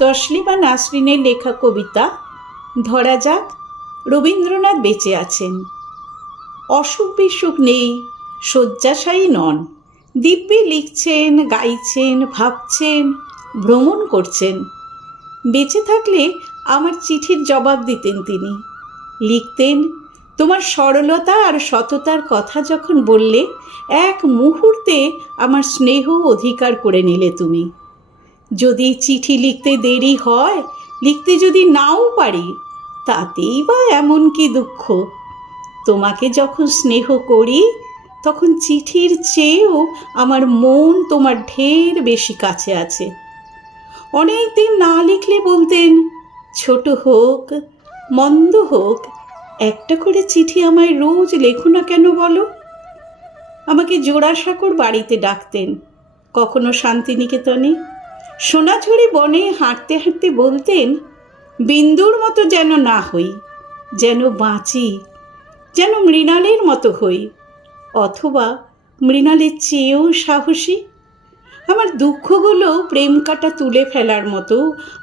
তসলিমা নাসরিনের লেখা কবিতা ধরা যাক রবীন্দ্রনাথ বেঁচে আছেন। অসুখ বিসুখ নেই, শয্যাশায়ী নন, দিব্যি লিখছেন, গাইছেন, ভাবছেন, ভ্রমণ করছেন। বেঁচে থাকলে আমার চিঠির জবাব দিতেন তিনি। লিখতেন, তোমার সরলতা আর সততার কথা যখন বললে, এক মুহূর্তে আমার স্নেহ অধিকার করে নিলে তুমি। যদি চিঠি লিখতে দেরি হয়, লিখতে যদি নাও পারি, তাতেই বা এমন কি দুঃখ? তোমাকে যখন স্নেহ করি, তখন চিঠির চেয়েও আমার মন তোমার ঢের বেশি কাছে আছে। অনেক দিন না লিখলে বলতেন, ছোট হোক মন্দ হোক, একটা করে চিঠি আমায় রোজ লেখো না কেন বলো। আমাকে জোড়াসাঁকোর বাড়িতে ডাকতেন, কখনো শান্তিনিকেতনে। সোনাঝুরি বনে হাঁটতে হাঁটতে বলতেন, বিন্দুর মতো যেন না হই, যেন বাঁচি, যেন মৃণালের মতো হই, অথবা মৃণালের চেয়েও সাহসী। আমার দুঃখগুলো প্রেম কাঁটা তুলে ফেলার মতো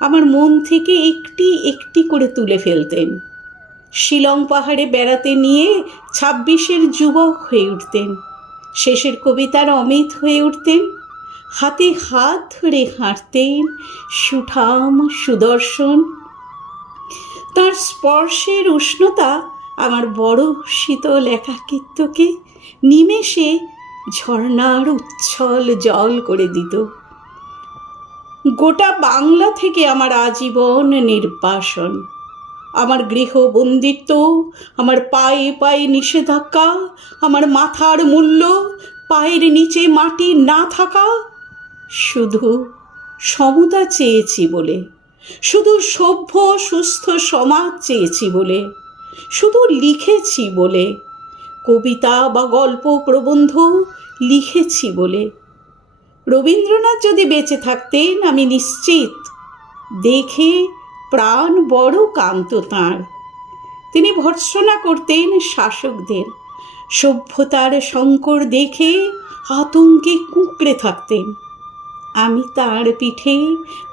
আমার মন থেকে একটি একটি করে তুলে ফেলতেন। শিলং পাহাড়ে বেড়াতে নিয়ে 26-এর যুবক হয়ে উঠতেন। শেষের কবিতার অমিত হয়ে উঠতেন। হাতে হাত ধরে হাঁটতেন সুঠাম সুদর্শন। তার স্পর্শের উষ্ণতা আমার বড় শীতল একাকিত্বকে নিমেষে ঝর্ণার উচ্ছল জল করে দিত। গোটা বাংলা থেকে আমার আজীবন নির্বাসন, আমার গৃহবন্দিত্ব, আমার পায়ে পায়ে নিষেধাজ্ঞা, আমার মাথার মূল্য, পায়ের নিচে মাটি না থাকা। শুধু সমতা চেয়েছি বলে, শুধু সভ্য সুস্থ সমাজ চেয়েছি বলে, শুধু লিখেছি বলে, কবিতা বা গল্প প্রবন্ধ লিখেছি বলে। রবীন্দ্রনাথ যদি বেঁচে থাকতেন, আমি নিশ্চিত দেখে প্রাণ বড় কান্ত তাঁর। তিনি ভর্ৎসনা করতেন শাসকদের, সভ্যতার সংকর দেখে আতঙ্কে কুঁকড়ে থাকতেন। আমি তার পিঠে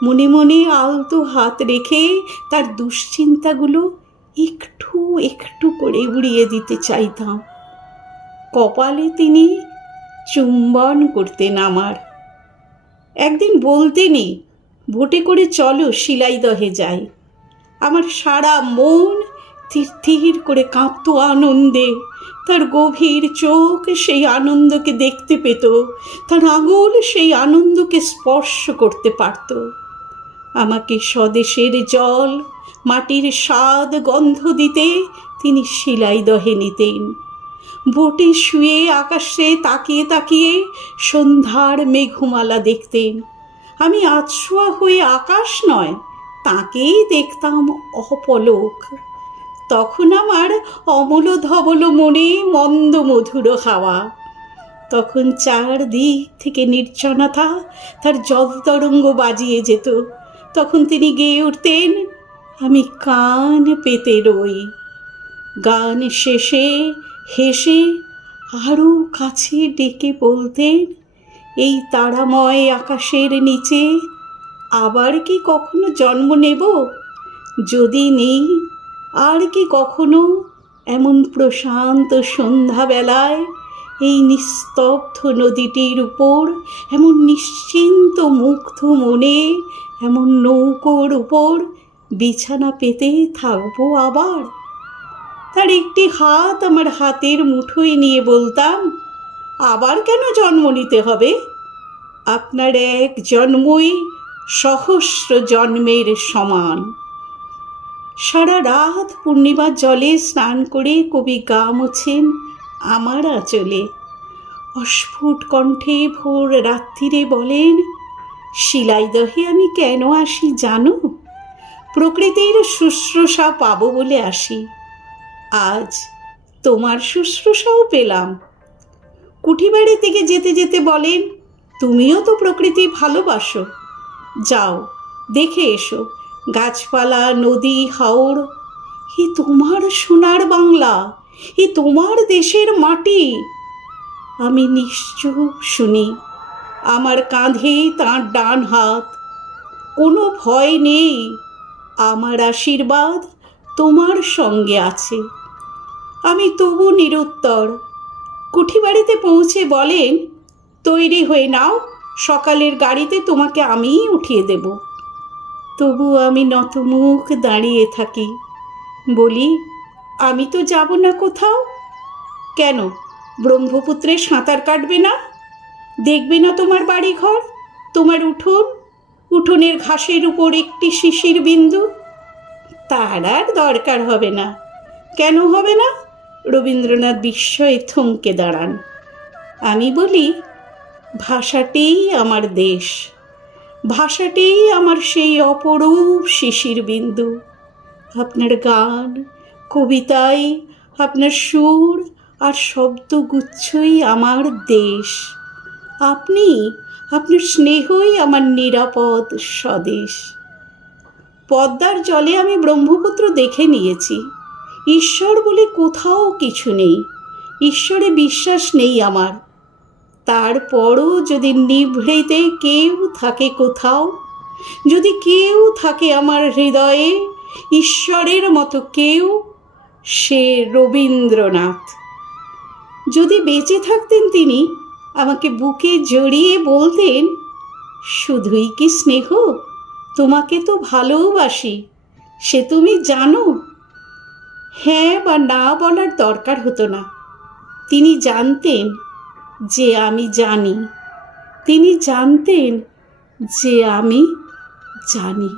মনে মনে আলতো হাত রেখে তার দুশ্চিন্তাগুলো একটু একটু করে উড়িয়ে দিতে চাইতাম। কপালে তিনি চুম্বন করতেন আমার। একদিন বলতেনই, ভোটে করে চলো শিলাইদহে যাই। আমার সারা মন থির থির করে কাঁপত আনন্দে। তার গভীর চোখ সেই আনন্দকে দেখতে পেত, তার আঙুল সেই আনন্দকে স্পর্শ করতে পারত। আমাকে স্বদেশের জল, মাটির স্বাদ গন্ধ দিতে তিনি শিলাইদহে নিতেন। বোটে শুয়ে আকাশে তাকিয়ে তাকিয়ে সন্ধ্যার মেঘমালা দেখতেন। আমি আতশোয়া হয়ে আকাশ নয়, তাকেই দেখতাম অপলক। তখন আমার অমল ধবল মনে মন্দ মধুর হাওয়া। তখন চারদিক থেকে নির্জনতা তার জলতরঙ্গ বাজিয়ে যেত। তখন তিনি গেয়ে উঠতেন, আমি কান পেতে রই। গান শেষে হেসে আরও কাছে ডেকে বলতেন, এই তারাময় আকাশের নিচে আবার কি কখনো জন্ম নেব? যদি নেই, আর কি কখনো এমন প্রশান্ত সন্ধ্যাবেলায় এই নিস্তব্ধ নদীটির উপর, এমন নিশ্চিন্ত মুগ্ধ মনে, এমন নৌকোর উপর বিছানা পেতে থাকবো আবার? তার একটি হাত আমার হাতের মুঠোয় নিয়ে বলতাম, আবার কেন জন্ম নিতে হবে? আপনার এক জন্মই সহস্র জন্মের সমান। সারা রাত পূর্ণিমার জলে স্নান করে কবি গা মোছেন আমার আঁচলে। অস্ফুট কণ্ঠে ভোর রাত্রিরে বলেন, শিলাইদহে আমি কেন আসি জানো? প্রকৃতির শুশ্রূষা পাবো বলে আসি। আজ তোমার শুশ্রূষাও পেলাম। কুঠিবাড়ি থেকে যেতে যেতে বলেন, তুমিও তো প্রকৃতি ভালোবাসো, যাও দেখে এসো গাছপালা, নদী, হাওর। এ তোমার সোনার বাংলা, এ তোমার দেশের মাটি। আমি নিশ্চুপ শুনি, আমার কাঁধে তাঁর ডান হাত। কোনো ভয় নেই, আমার আশীর্বাদ তোমার সঙ্গে আছে। আমি তবু নিরুত্তর। কুঠিবাড়িতে পৌঁছে বলেন, তৈরি হয়ে নাও, সকালের গাড়িতে তোমাকে আমিই উঠিয়ে দেব। তবু আমি নতমুখ দাঁড়িয়ে থাকি। বলি, আমি তো যাব না কোথাও। কেন, ব্রহ্মপুত্রে সাঁতার কাটবে না? দেখবে না তোমার বাড়িঘর, তোমার উঠোন, উঠোনের ঘাসের উপর একটি শিশির বিন্দু? তার আর দরকার হবে না। কেন হবে না? রবীন্দ্রনাথ বিস্ময়ে থমকে দাঁড়ান। আমি বলি, ভাষাতেই আমার দেশ, ভাষাতেই আমার সেই অপরূপ শিশির বিন্দু। আপনার গান, কবিতায় আপনার সুর আর শব্দগুচ্ছই আমার দেশ। আপনি, আপনার স্নেহই আমার নিরাপদ স্বদেশ। পদ্মার জলে আমি ব্রহ্মপুত্র দেখে নিয়েছি। ঈশ্বর বলে কোথাও কিছু নেই, ঈশ্বরে বিশ্বাস নেই আমার। তারপরও যদি নিভৃতে কেউ থাকে কোথাও, যদি কেউ থাকে আমার হৃদয়ে ঈশ্বরের মতো কেউ, সে রবীন্দ্রনাথ। যদি বেঁচে থাকতেন তিনি, আমাকে বুকে জড়িয়ে বলতেন, শুধুই কি স্নেহ, তোমাকে তো ভালোবাসি, সে তুমি জানো। হ্যাঁ বা না বলার দরকার হতো না। তিনি জানতেন যে আমি জানি, তিনি জানতেন যে আমি জানি।